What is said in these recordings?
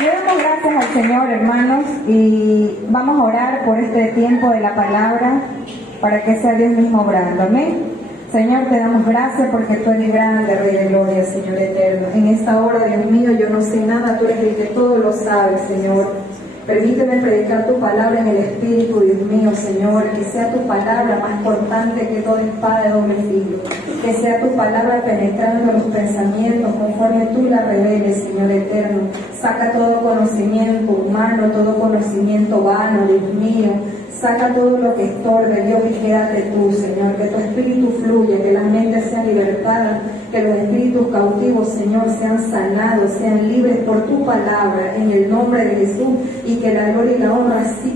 Le damos gracias al Señor, hermanos, y vamos a orar por este tiempo de la palabra para que sea Dios mismo obrando. Amén. Señor, te damos gracias porque tú eres grande, Rey de Gloria, Señor eterno. En esta hora, Dios mío, yo no sé nada, tú eres el que todo lo sabe, Señor. Permíteme predicar tu palabra en el Espíritu, Dios mío, Señor, que sea tu palabra más cortante que toda espada de doble filo, que sea tu palabra penetrando los pensamientos conforme tú la reveles, Señor eterno. Saca todo conocimiento humano, todo conocimiento vano, Dios mío. Saca todo lo que estorbe, Dios, y quédate tú, Señor, que tu espíritu fluya, que las mentes sean libertadas, que los espíritus cautivos, Señor, sean sanados, sean libres por tu palabra, en el nombre de Jesús, y que la gloria y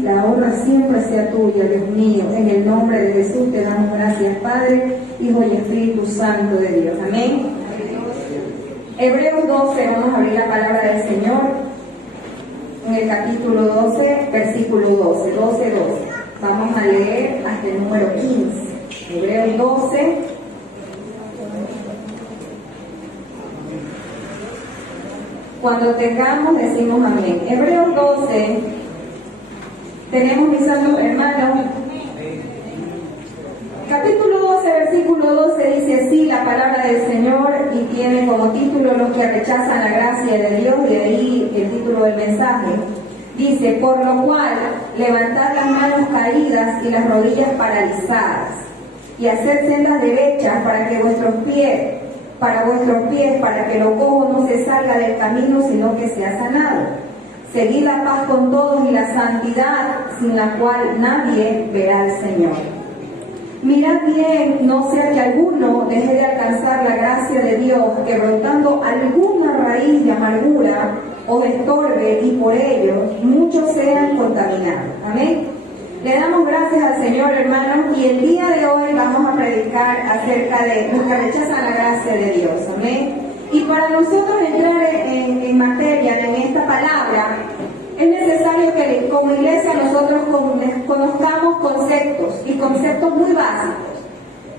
la honra siempre sea tuya, Dios mío. En el nombre de Jesús te damos gracias, Padre, Hijo y Espíritu Santo de Dios. Amén. Hebreos 12, vamos a abrir la palabra del Señor en el capítulo 12, versículo 12. Vamos a leer hasta el número 15. Hebreos 12. Cuando tengamos, decimos amén. Hebreos 12. Tenemos, mis santos hermanos, capítulo 12, versículo 12, dice así la palabra del Señor, y tiene como título los que rechazan la gracia de Dios, y de ahí el título del mensaje. Dice, por lo cual, levantad las manos caídas y las rodillas paralizadas, y haced sendas derechas para vuestros pies, para que lo cojo no se salga del camino, sino que sea sanado. Seguid la paz con todos y la santidad, sin la cual nadie verá al Señor. Mirad bien, no sea que alguno deje de alcanzar la gracia de Dios, que brotando alguna raíz de amargura os estorbe, y por ello muchos sean contaminados. Amén. Le damos gracias al Señor, hermanos, y el día de hoy vamos a predicar acerca de los que rechazan la gracia de Dios. Amén. Y para nosotros entrar en materia, en esta palabra, es necesario que como iglesia nosotros conozcamos conceptos muy básicos.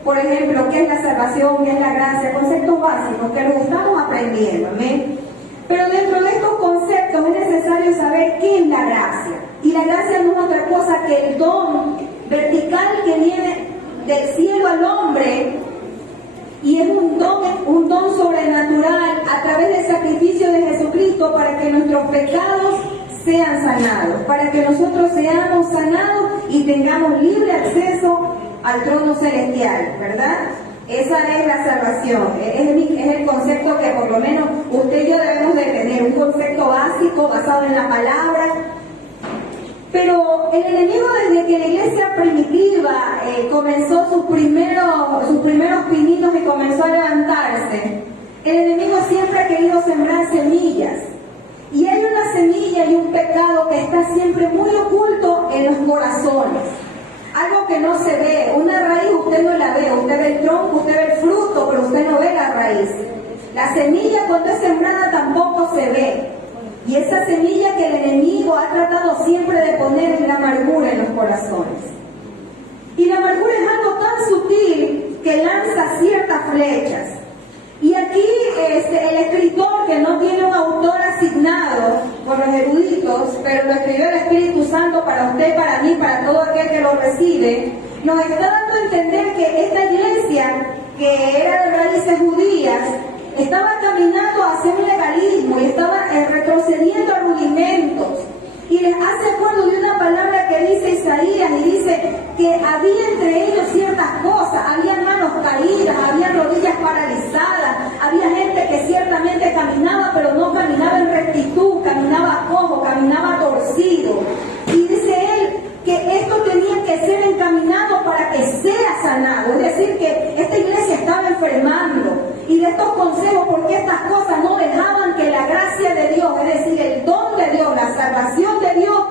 Por ejemplo, ¿qué es la salvación? ¿Qué es la gracia? Conceptos básicos que los estamos aprendiendo. Amén. Pero dentro de estos conceptos es necesario saber qué es la gracia. Y la gracia no es otra cosa que el don vertical que viene del cielo al hombre, y es un don sobrenatural a través del sacrificio de Jesucristo para que nuestros pecados sean sanados, para que nosotros seamos sanados y tengamos libre acceso al trono celestial, ¿verdad? Esa es la salvación, es el concepto que por lo menos usted y yo debemos de tener, un concepto básico basado en la palabra. Pero el enemigo, desde que la iglesia primitiva comenzó sus primeros pinitos y comenzó a levantarse, el enemigo siempre ha querido sembrar semillas. Y hay una semilla y un pecado que está siempre muy oculto en los corazones. Algo que no se ve, una raíz usted no la ve, usted ve el tronco, usted ve el fruto, pero usted no ve la raíz. La semilla cuando es sembrada tampoco se ve. Y esa semilla que el enemigo ha tratado siempre de poner es la amargura en los corazones. Y la amargura es algo tan sutil que lanza ciertas flechas. Y aquí el escritor, que no tiene un autor asignado por los eruditos, pero lo escribió el Espíritu Santo para usted, para mí, para todo aquel que lo recibe, nos está dando a entender que esta iglesia, que era de raíces judías, estaba caminando hacia un legalismo y estaba retrocediendo a rudimentos. Y les hace acuerdo de una palabra que dice Isaías, y dice que había entre ellos ciertas cosas, había manos caídas, había rodillas paralizadas, había gente que ciertamente caminaba, pero no caminaba en rectitud, caminaba cojo, caminaba torcido. Y dice él que esto tenía que ser encaminado para que sea sanado, es decir, que esta iglesia estaba enfermando. Y de estos consejos, porque estas cosas no dejaban que la gracia de Dios, es decir, el don de Dios, la salvación de Dios,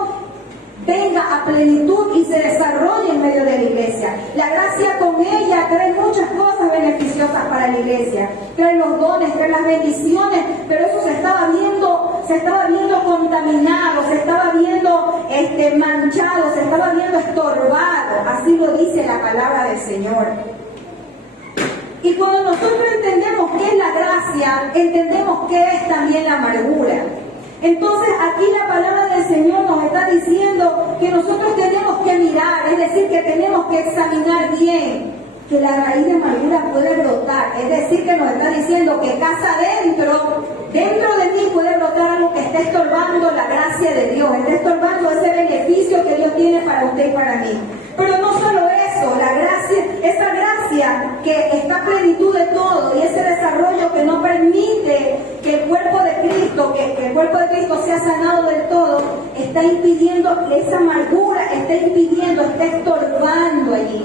venga a plenitud y se desarrolle en medio de la iglesia. La gracia con ella trae muchas cosas beneficiosas para la iglesia, trae los dones, trae las bendiciones, pero eso se estaba viendo contaminado, se estaba viendo manchado, se estaba viendo estorbado. Así lo dice la palabra del Señor. Y cuando nosotros entendemos qué es la gracia, entendemos qué es también la amargura. Entonces aquí la palabra del Señor nos está diciendo que nosotros tenemos que mirar, es decir, que tenemos que examinar bien, que la raíz de amargura puede brotar, es decir, que nos está diciendo que casa dentro de mí puede brotar algo que está estorbando la gracia de Dios, está estorbando ese beneficio que Dios tiene para usted y para mí. Pero no solo eso, la gracia, esa gracia que está plenitud de todo y ese desarrollo que no permite que el cuerpo de Cristo, que el cuerpo de Cristo sea sanado del todo, está impidiendo, esa amargura está impidiendo, está estorbando allí.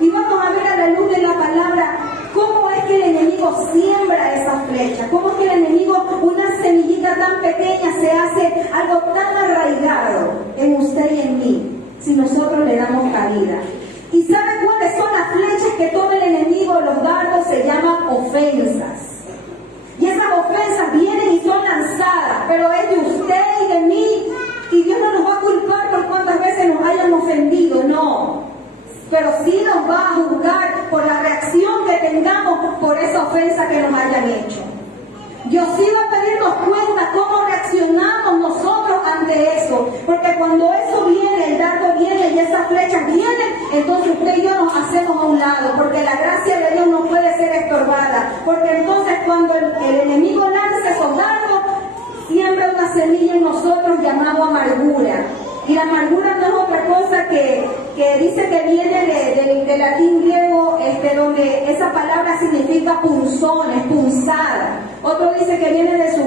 Y vamos a ver a la luz de la palabra cómo es que el enemigo siembra esas flechas, cómo es que el enemigo, una semillita tan pequeña, se hace algo tan arraigado en usted y en mí, si nosotros le damos cabida. ¿Y sabe cuáles son las flechas que toma el enemigo? Los dardos se llaman ofensas. Y esas ofensas vienen y son lanzadas, pero es de usted y de mí, y Dios no nos va a culpar por cuántas veces nos hayan ofendido, no. Pero sí nos va a juzgar por la reacción que tengamos por esa ofensa que nos hayan hecho. Dios sí va a pedirnos cuenta cómo reaccionamos nosotros ante eso. Porque cuando eso viene, el dardo viene y esas flechas vienen, entonces usted y yo nos hacemos a un lado. Porque la gracia de Dios no puede ser estorbada. Porque entonces cuando el enemigo lanza esos dardos, siembra una semilla en nosotros llamada amargura. Y la amargura no es otra cosa que dice que viene del latín griego, donde esa palabra significa punzones, punzada. Otro dice que viene de su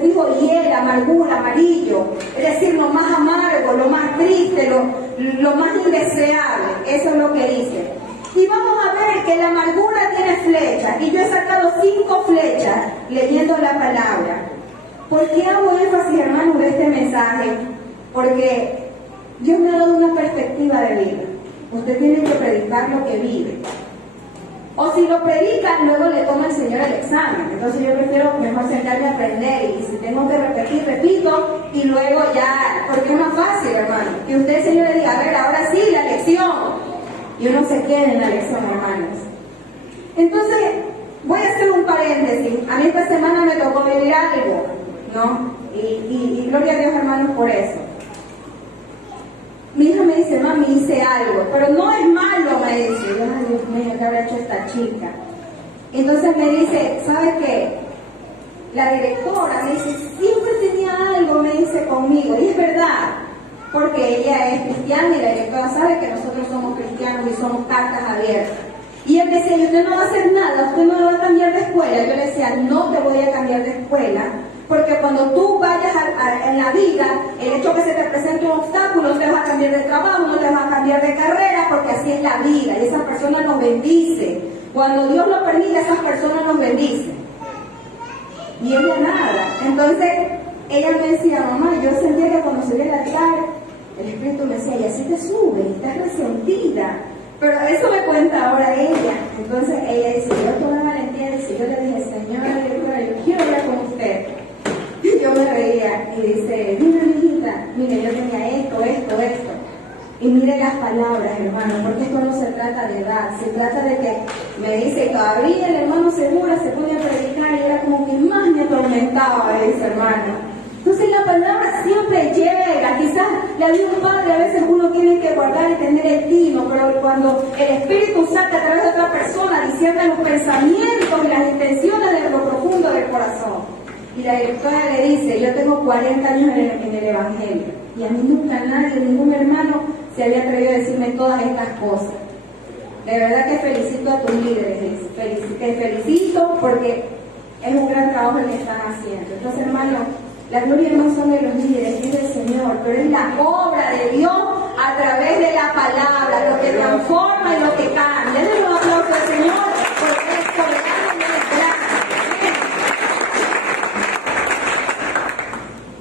fijo hiel, amargura, amarillo. Es decir, lo más amargo, lo más triste, lo más indeseable. Eso es lo que dice. Y vamos a ver que la amargura tiene flechas. Y yo he sacado 5 flechas leyendo la palabra. ¿Por qué hago énfasis, hermanos, de este mensaje? Porque Dios me ha dado una perspectiva de vida. Usted tiene que predicar lo que vive. O si lo predican, luego le toma el Señor el examen. Entonces yo prefiero mejor sentarme a aprender. Y si tengo que repetir, repito. Y luego ya, porque es más fácil, hermano. Que usted, el Señor, le diga, a ver, ahora sí, la lección. Y uno se quede en la lección, hermanos. Entonces, voy a hacer un paréntesis. A mí esta semana me tocó vivir algo, ¿no? Y gloria a Dios, hermanos, por eso. Mi hija me dice, mami, hice algo, pero no es malo, me dice. Yo, ay, Dios mío, ¿qué habrá hecho esta chica? Entonces me dice, ¿sabe qué? La directora me dice, siempre tenía algo, me dice, conmigo. Y es verdad, porque ella es cristiana y la directora sabe que nosotros somos cristianos y somos cartas abiertas. Y él decía, usted no va a hacer nada, usted no va a cambiar de escuela. Yo le decía, no te voy a cambiar de escuela. Porque cuando tú vayas en la vida, el hecho que se te presente un obstáculo, no te vas a cambiar de trabajo, no te vas a cambiar de carrera, porque así es la vida, y esa persona nos bendice. Cuando Dios lo permite, esas personas nos bendicen. Y ella nada. Entonces, ella me decía, mamá, yo sentía que cuando subí al altar, el Espíritu me decía, y así te sube, estás resentida. Pero eso me cuenta ahora ella. Entonces, ella dice, yo toda la valentía, dice, yo le dije, Señora, yo quiero hablar con usted. Y yo me reía y dice, mira, mijita, mire, yo tenía esto. Y mire las palabras, hermano, porque esto no se trata de edad, se trata de que me dice, todavía el hermano Segura se pone a predicar y era como que más me atormentaba ese hermano. Entonces la palabra siempre llega, quizás la vida de un padre a veces uno tiene que guardar y tener el tino, pero cuando el Espíritu Santo a través de otra persona discierne los pensamientos y las intenciones de lo profundo del corazón. Y la directora le dice, yo tengo 40 años en el Evangelio y a mí nunca nadie, ningún hermano se había atrevido a decirme todas estas cosas. De verdad que felicito a tus líderes, te felicito porque es un gran trabajo el que están haciendo. Entonces, hermano, la gloria no son de los líderes, es del Señor, pero es la obra de Dios a través de la palabra, lo que transforma y lo que cambia. Denle un aplauso al Señor porque es soberanamente grande.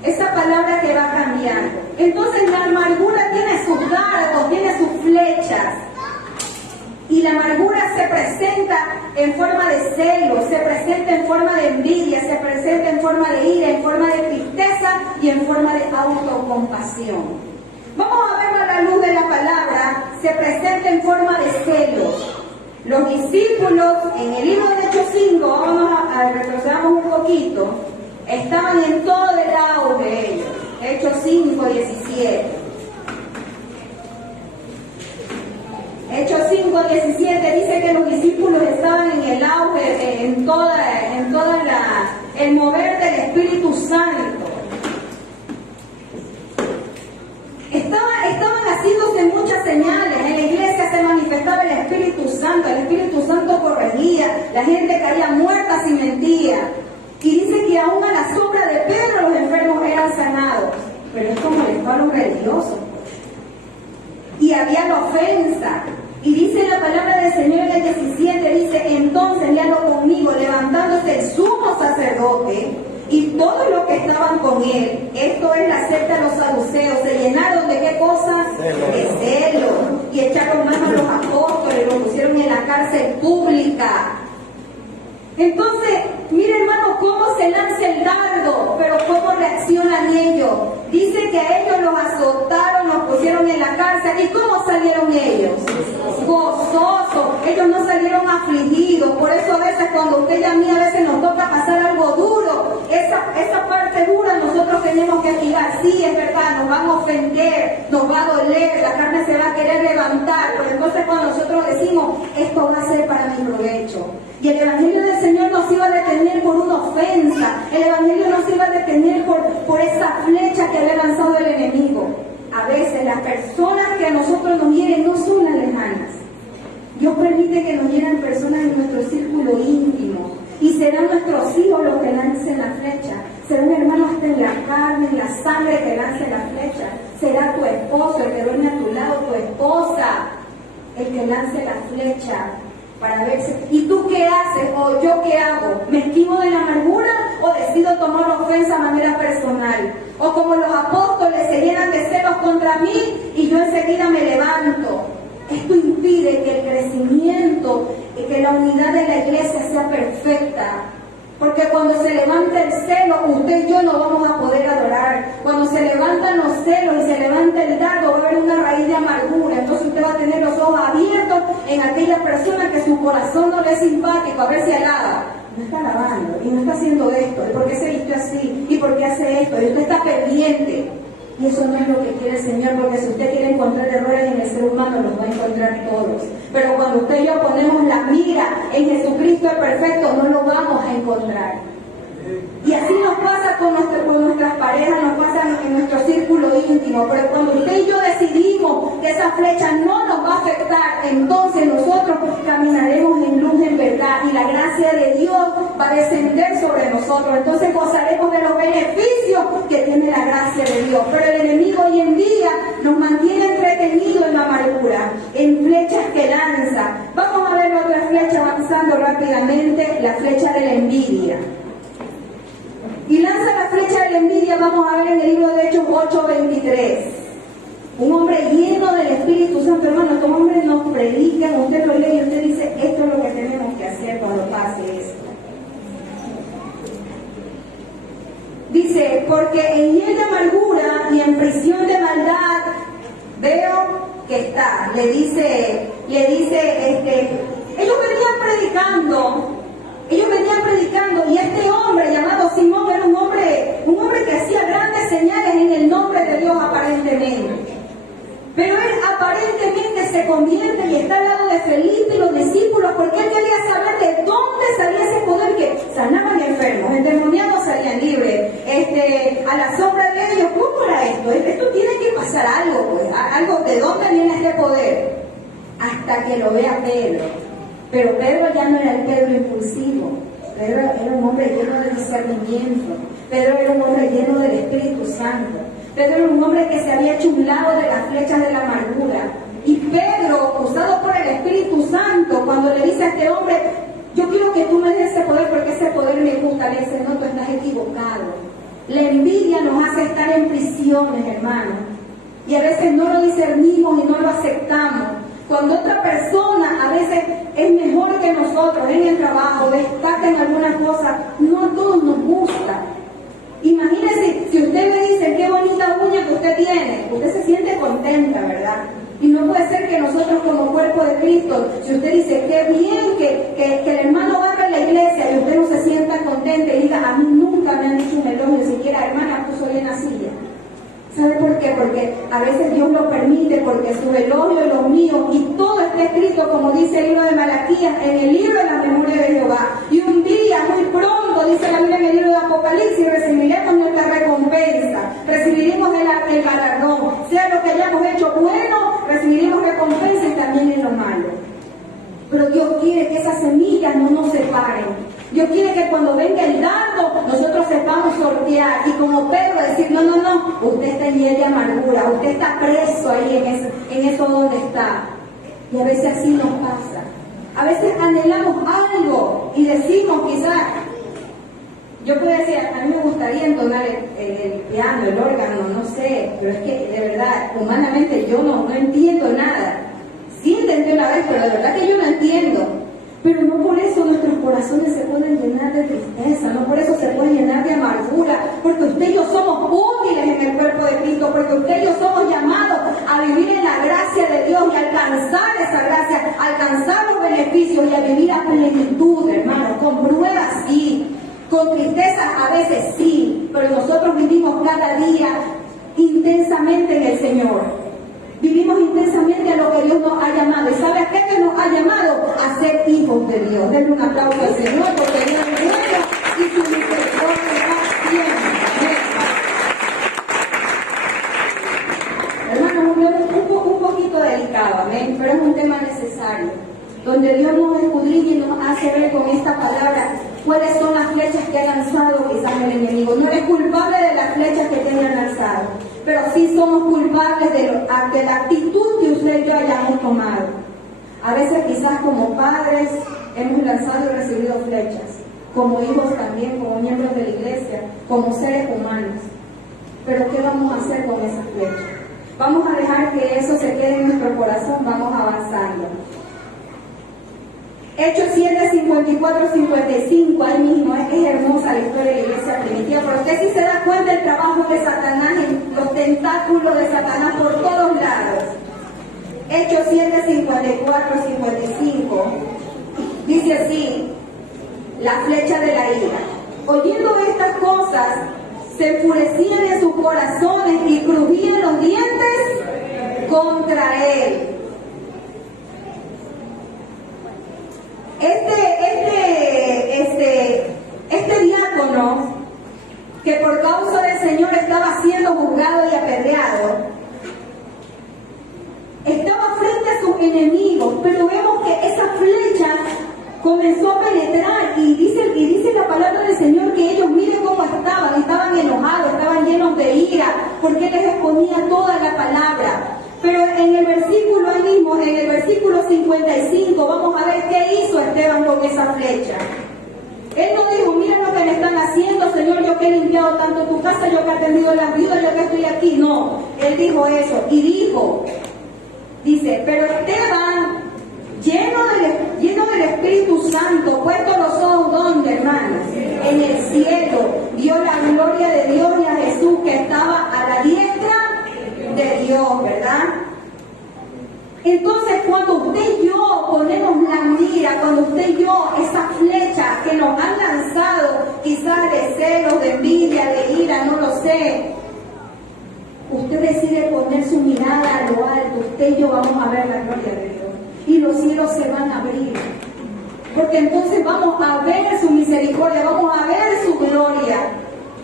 Esa palabra que va cambiando. Entonces la amargura tiene sus dardos, tiene sus flechas. Y la amargura se presenta en forma de celo, se presenta en forma de envidia, se presenta en forma de ira, en forma de tristeza y en forma de autocompasión. Vamos a verlo a la luz de la palabra, se presenta en forma de celos. Los discípulos, en el libro de Hechos 5, vamos a retrocedamos un poquito, Estaban en todo el auge ellos. Hechos 5:17. Hechos 5:17 dice que los discípulos estaban en el auge, en toda el mover del Espíritu Santo. Estaban haciéndose muchas señales. En la iglesia se manifestaba el Espíritu Santo corregía, la gente caía muerta si mentía. Y dice que aún a la sombra de Pedro los enfermos eran sanados. Pero esto molestó a los religiosos. Y había la ofensa. Y dice la palabra del Señor en el 17, dice, entonces, léalo conmigo, levantándose el sumo sacerdote y todos los que estaban con él, esto es la secta de los saduceos, se llenaron de qué cosas? De celo. Y echaron mano a los apóstoles, los pusieron en la cárcel pública. Entonces, mire hermano, cómo se lanza el dardo, pero cómo reaccionan ellos. Dice que a ellos los azotaron, los pusieron en la cárcel. ¿Y cómo salieron ellos? Gozosos. Ellos no salieron afligidos. Por eso a veces cuando usted y a mí a veces nos toca pasar algo duro, esa parte dura nosotros tenemos que fijar. Sí, es verdad, nos van a ofender, nos va a doler, la carne se va a querer levantar. Pero entonces cuando nosotros decimos, esto va a ser para mi provecho. Y el Evangelio del Señor nos iba a detener por una ofensa. El Evangelio nos iba a detener por esa flecha que había lanzado el enemigo. A veces las personas que a nosotros nos hieren no son las lejanas. Dios permite que nos hieran personas en nuestro círculo íntimo. Y serán nuestros hijos los que lancen la flecha. Será un hermano hasta en la carne, en la sangre que lance la flecha. Será tu esposo, el que duerme a tu lado, tu esposa, el que lance la flecha. Para verse, ¿y tú qué haces? ¿O yo qué hago? ¿Me esquivo de la amargura o decido tomar ofensa a manera personal? O como los apóstoles se llenan de celos contra mí y yo enseguida me levanto. Esto impide que el crecimiento y que la unidad de la iglesia sea perfecta. Porque cuando se levanta el celo, usted y yo no vamos a poder adorar. Cuando se levantan los celos y se levanta el dardo, va a haber una raíz de amargura. Entonces usted va a tener los ojos abiertos en aquella persona que su corazón no le es simpático, a ver si alaba. No está alabando y no está haciendo esto. ¿Y por qué se vistió así? ¿Y por qué hace esto? Y usted está pendiente. Y eso no es lo que quiere el Señor, porque si usted quiere encontrar errores en el ser humano, los va a encontrar todos. Pero cuando usted y yo ponemos la mira en Jesucristo el perfecto, no lo vamos a encontrar. Y así nos pasa con nuestras parejas, nos pasa en nuestro círculo íntimo. Pero cuando usted y yo decidimos que esa flecha no nos va a afectar, entonces nosotros caminaremos en luz, en verdad, y la gracia de Dios va a descender sobre nosotros. Entonces gozaremos de los beneficios que tiene la gracia de Dios. Pero el enemigo hoy en día nos mantiene entretenidos en la amargura, en flechas que lanza. Vamos a ver otra flecha avanzando rápidamente, la flecha de la envidia. Y lanza la flecha de la envidia, vamos a ver en el libro de Hechos 8:23. Un hombre lleno del Espíritu Santo, hermano, estos hombres nos predican, usted lo lee y usted dice, esto es lo que tenemos que hacer cuando pase esto. Dice, porque en hiel de amargura y en prisión de maldad veo que está. Le dice, ellos venían predicando y este hombre llamado Simón era un hombre que hacía grandes señales en el nombre de Dios aparentemente. Pero él aparentemente se convierte y está al lado de Felipe y los discípulos porque él quería saber de dónde salía ese poder que sanaban enfermos, endemoniados salían libres, a la sombra de ellos. ¿Cómo era esto? Esto tiene que pasar algo, pues, algo de dónde viene este poder. Hasta que lo vea Pedro. Pero Pedro ya no era el Pedro impulsivo. Pedro era un hombre lleno de discernimiento. Pedro era un hombre lleno del Espíritu Santo. Pedro era un hombre que se había hecho un lado de las flechas de la amargura. Y Pedro, usado por el Espíritu Santo, cuando le dice a este hombre, yo quiero que tú me des ese poder porque ese poder me gusta, le dice, no, tú estás equivocado. La envidia nos hace estar en prisiones, hermano. Y a veces no lo discernimos y no lo aceptamos. Cuando otra persona a veces es mejor que nosotros en el trabajo, destaca en algunas cosas, no a todos nos gusta. Imagínese, si usted me dice qué bonita uña que usted tiene, usted se siente contenta, ¿verdad? Y no puede ser que nosotros como cuerpo de Cristo, si usted dice qué bien que el hermano va a la iglesia y usted no se sienta contento y diga, a mí nunca me han dicho un ¿Sabe por qué? Porque a veces Dios lo permite, porque sus elogios, los míos, y todo está escrito, como dice el libro de Malaquías, en el libro de la memoria de Jehová. Y un día, muy pronto, dice la Biblia en el libro de Apocalipsis, recibiremos nuestra recompensa, recibiremos el galardón. Sea lo que hayamos hecho bueno, recibiremos recompensa y también en lo malo. Pero Dios quiere que esas semillas no nos separen. Dios quiere que cuando venga el dardo, nosotros sepamos sortear y como Pedro decir, no, usted está en hiel de amargura, usted está preso ahí en eso donde está. Y a veces así nos pasa. A veces anhelamos algo y decimos quizás, yo puedo decir, a mí me gustaría entonar el piano, el órgano, no sé, pero es que de verdad, humanamente yo no entiendo nada. Sí intenté una vez, pero de verdad que yo no entiendo. Pero no por eso nuestros corazones se pueden llenar de tristeza, no por eso se pueden llenar de amargura, porque usted y yo somos útiles en el cuerpo de Cristo, porque usted y yo somos llamados a vivir en la gracia de Dios y alcanzar esa gracia, alcanzar los beneficios y a vivir a plenitud, hermanos, con pruebas sí, con tristezas a veces sí, pero nosotros vivimos cada día intensamente en el Señor. Vivimos intensamente a lo que Dios nos ha llamado. ¿Y sabe a qué nos ha llamado? A ser hijos de Dios. Denle un aplauso al Señor porque Dios es bueno y su misericordia está siempre. Hermanos, un poquito delicado, amén, pero es un tema necesario, donde Dios nos escudriña y nos hace ver con esta palabra cuáles son las flechas que ha lanzado quizás el enemigo. No eres culpable de las flechas que te han lanzado, pero sí somos culpables de la actitud que usted y yo hayamos tomado. A veces quizás como padres hemos lanzado y recibido flechas, como hijos también, como miembros de la iglesia, como seres humanos. Pero ¿qué vamos a hacer con esas flechas? Vamos a dejar que eso se quede en nuestro corazón, vamos avanzando. Hechos 7, 54, 55, ahí mismo, es hermosa la historia de la iglesia primitiva, pero usted sí se da cuenta del trabajo de Satanás, en los tentáculos de Satanás por todos lados. Hechos 7, 54, 55, dice así, la flecha de la ira. Oyendo estas cosas, se enfurecían en sus corazones y crujían los dientes contra él. Este diácono, que por causa del Señor estaba siendo juzgado y apedreado, estaba frente a sus enemigos, pero vemos que esa flecha comenzó a penetrar y dice la palabra del Señor que ellos, miren cómo estaban enojados, estaban llenos de ira, porque Él les exponía toda la palabra. Pero en el versículo ahí mismo, en el versículo 55, vamos a ver qué hizo Esteban con esa flecha. Él no dijo, miren lo que me están haciendo, Señor, yo que he limpiado tanto tu casa, yo que he atendido a las viudas, yo que estoy aquí. No, él dijo eso y dice, pero Esteban, lleno del Espíritu Santo, puesto los ojos, ¿dónde, hermanos? En el cielo, vio la gloria de Dios y a Jesús que estaba a la diestra de Dios, ¿verdad? Entonces, cuando usted y yo ponemos la mira, cuando usted y yo, esa flecha que nos han lanzado, quizás de celos, de envidia, de ira, no lo sé, usted decide poner su mirada a lo alto, usted y yo vamos a ver la gloria de Dios y los cielos se van a abrir, porque entonces vamos a ver su misericordia, vamos a ver su gloria.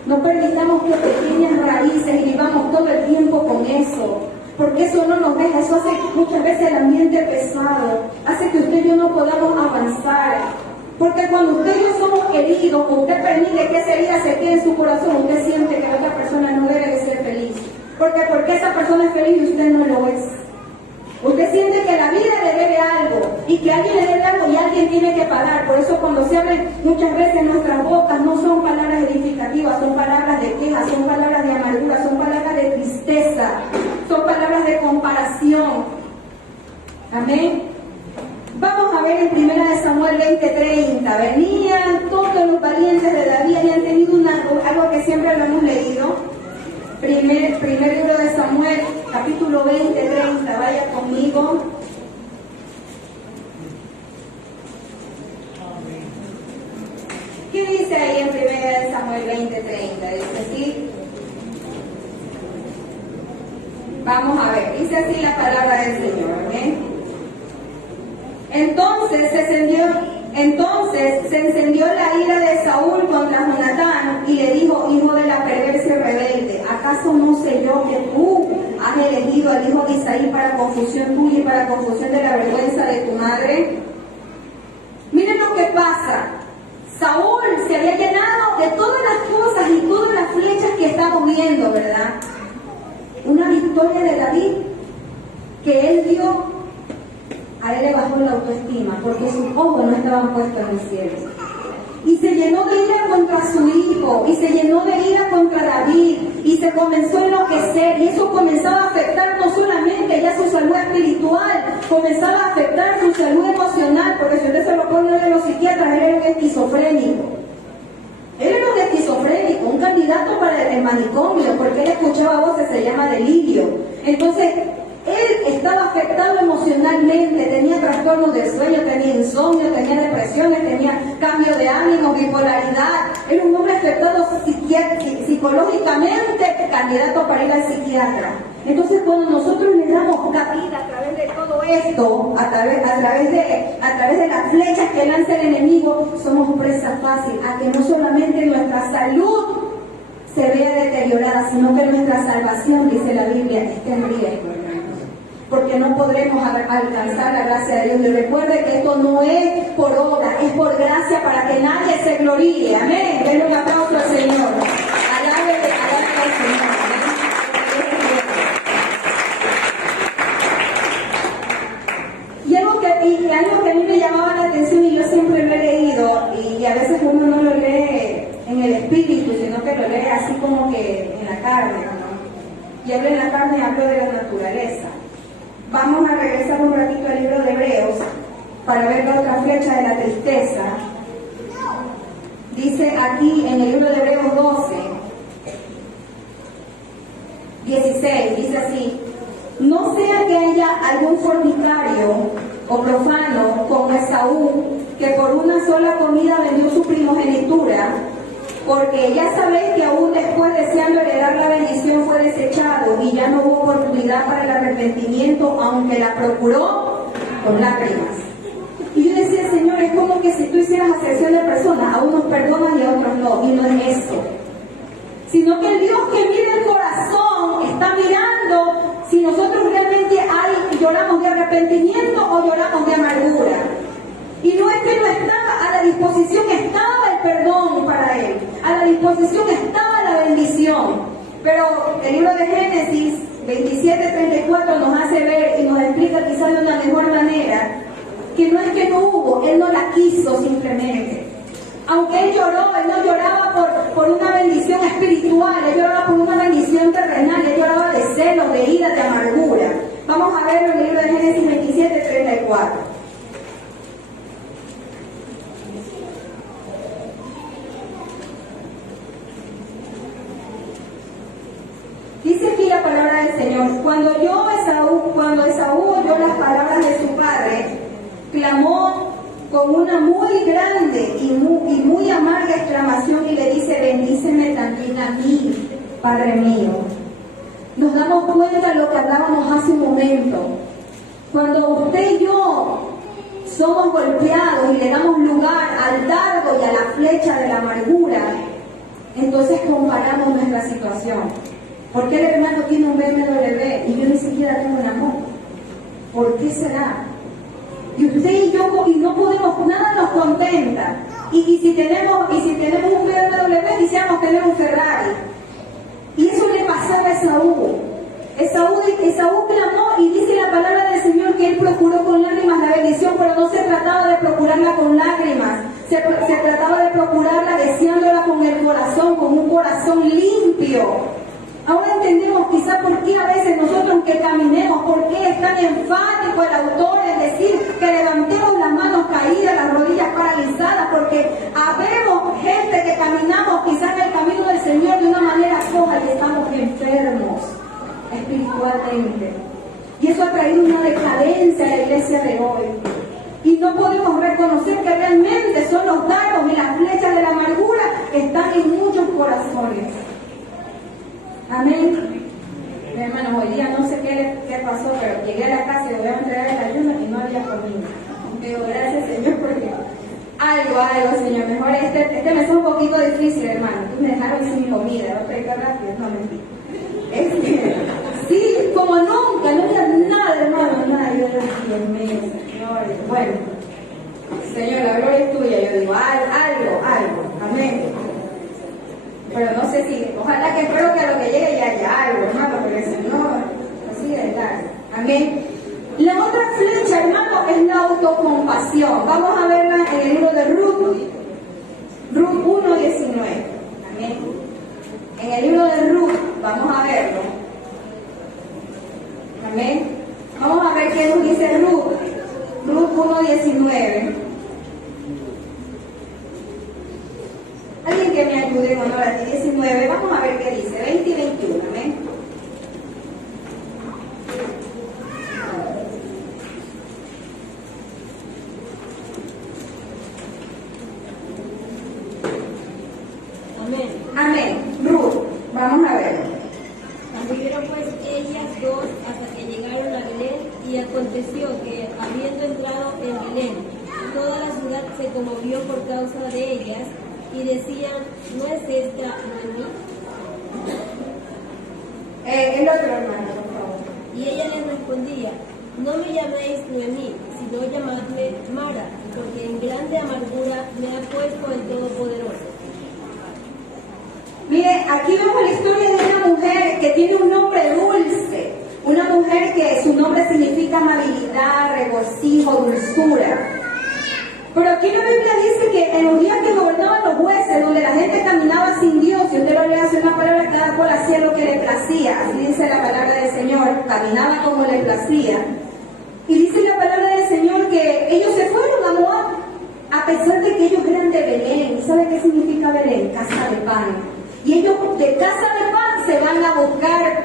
No permitamos que pequeñas raíces y vivamos todo el tiempo con eso, porque eso no nos deja, eso hace muchas veces el ambiente pesado, hace que usted y yo no podamos avanzar, porque cuando usted y yo somos heridos, usted permite que esa herida se quede en su corazón, usted siente que la otra persona no debe de ser feliz, porque esa persona es feliz y usted no lo es. Usted siente que la vida le debe algo y que alguien le debe algo y alguien tiene que pagar. Por eso cuando se abren muchas veces nuestras bocas no son palabras edificativas, son palabras de queja, son palabras de amargura, son palabras de tristeza, son palabras de comparación. Amén. Vamos a ver en 1 Samuel 20:30. Venían todos los valientes de David, habían tenido algo que siempre lo hemos leído. Primer libro de Samuel, capítulo 20:30, vaya conmigo. ¿Qué dice ahí en 1 Samuel 20:30? Dice así: Vamos a ver, dice así la palabra del Señor, ¿eh? Entonces se encendió la ira de Saúl contra Jonatán y le dijo: hijo de la perversa y rebelde, ¿acaso no sé yo que tú has elegido al hijo de Isaí para confusión tuya y para confusión de la vergüenza de tu madre? Miren lo que pasa. Saúl se había llenado de todas las cosas y todas las flechas que estamos viendo, ¿verdad? Una victoria de David que él dio. A él le bajó la autoestima porque sus ojos no estaban puestos en el cielo. Y se llenó de ira contra su hijo, y se llenó de ira contra David, y se comenzó a enloquecer, y eso comenzaba a afectar no solamente ya su salud espiritual, comenzaba a afectar su salud emocional, porque si usted se lo pone a los psiquiatras, él era un esquizofrénico. Él era un esquizofrénico, un candidato para el manicomio, porque él escuchaba voces, se llama delirio. Entonces, él estaba afectado emocionalmente, tenía trastornos del sueño, tenía insomnio, tenía depresiones, tenía cambio de ánimo, bipolaridad. Era un hombre afectado psicológicamente, candidato para ir al psiquiatra. Entonces, cuando nosotros le damos cabida a través de todo esto, a través de las flechas que lanza el enemigo, somos presa fácil a que no solamente nuestra salud se vea deteriorada, sino que nuestra salvación, dice la Biblia, esté en riesgo, hermanos. Porque no podremos alcanzar la gracia de Dios. Y recuerde que esto no es por obra, es por gracia para que nadie se gloríe. Amén. Denle un aplauso al Señor. Alabe al Señor. Y algo que a mí me llamaba la atención, y yo siempre lo he leído, y a veces uno no lo lee en el espíritu, sino que lo lee así como que en la carne, ¿no? Y hablo en la carne y hablo de la naturaleza. Vamos a regresar un ratito al libro de Hebreos para ver la otra flecha de la tristeza. Dice aquí en el libro de Hebreos 16, dice así: no sea que haya algún fornicario o profano como Esaú, que por una sola comida vendió su primogenitura, porque ya sabéis que aún después, deseando heredar la bendición, fue desechado y ya no hubo oportunidad para el arrepentimiento, aunque la procuró con lágrimas. Y yo decía: Señor, es como que si tú hicieras acepción de personas, a unos perdonas y a otros no, y no es eso. Sino que el Dios que mira el corazón está mirando si nosotros realmente lloramos de arrepentimiento o lloramos de amargura. Y no es que no estaba a la disposición, estaba el perdón para él, a la disposición estaba la bendición. Pero el libro de Génesis 27:34 nos hace ver y nos explica quizás de una mejor manera que no es que no hubo, él no la quiso simplemente. Aunque él lloró, él no lloraba por una bendición espiritual, él lloraba por una bendición terrenal, él lloraba de celos, de ira, de amargura. Vamos a verlo en el libro de Génesis 27:34. Dice aquí la palabra del Señor: cuando Esaú oyó las palabras de su padre, clamó con una muy grande y muy amarga exclamación y le dice: bendíceme también a mí, Padre mío. Nos damos cuenta de lo que hablábamos hace un momento. Cuando usted y yo somos golpeados y le damos lugar al dardo y a la flecha de la amargura, entonces comparamos nuestra situación. ¿Por qué el hermano tiene un BMW y yo ni siquiera tengo una moto? ¿Por qué será? Y usted y yo, y no podemos, nada nos contenta. Y si tenemos un BMW, quisiéramos tener un Ferrari. Y eso le pasó a Esaú. Esaú clamó, y dice la palabra del Señor que él procuró con lágrimas la bendición, pero no se trataba de procurarla con lágrimas, se trataba de procurarla deseándola con el corazón, con un corazón limpio. Ahora entendemos quizá por qué a veces nosotros que caminemos, por qué es tan enfático el autor en decir que levantemos las manos caídas, las rodillas paralizadas, porque habemos gente que caminamos quizá en el camino del Señor de una manera coja y estamos enfermos espiritualmente. Y eso ha traído una decadencia a la iglesia de hoy. Y no podemos reconocer que realmente son los dardos y las flechas de la amargura que están en muchos corazones. Amén. Hermanos, hoy día no sé qué pasó, pero llegué a la casa y voy a entregar el ayuno y no había comida. Pero gracias, Señor, porque algo, Señor. Mejor este mes es un poquito difícil, hermano. Me dejaron sin comida, otra vez rápido, no mentira. Sí, como nunca, no había nada, hermano, nada. Yo era Dios mío, Señor. Bueno, Señor, la gloria es tuya. Yo digo, algo, amén. Pero no sé si, ojalá que espero que a lo que llegue ya haya algo, hermano, porque si no, así de largo. Amén. La otra flecha, hermano, es la autocompasión. Vamos a verla en el libro de Ruth 1:19. Amén. En el libro de Ruth, vamos a verlo. Amén. Vamos a ver qué nos dice Ruth 1:19. Alguien que me ayude con la 19. Vamos a ver qué dice. 20 y 21. Amén. Amén. Ruth, vamos a ver. Anduvieron pues ellas dos hasta que llegaron a Belén, y aconteció que, habiendo entrado en Belén, toda la ciudad se conmovió por causa de ellas, y decían, ¿no es esta Noemí? El otro hermano, por favor. Y ella les respondía, no me llaméis Noemí, sino llamadme Mara, porque en grande amargura me ha puesto el Todopoderoso. Mire, aquí vemos la historia de una mujer que tiene un nombre dulce, una mujer que su nombre significa amabilidad, regocijo, dulzura. Pero aquí la Biblia dice que en los días que gobernaban los jueces, donde la gente caminaba sin Dios, y usted lo lee hace una palabra, cada cual hacía lo que le placía, así dice la palabra del Señor, caminaba como le placía. Y dice la palabra del Señor que ellos se fueron a Moab, a pesar de que ellos eran de Belén. ¿Sabe qué significa Belén? Casa de pan. Y ellos de casa de pan se van a buscar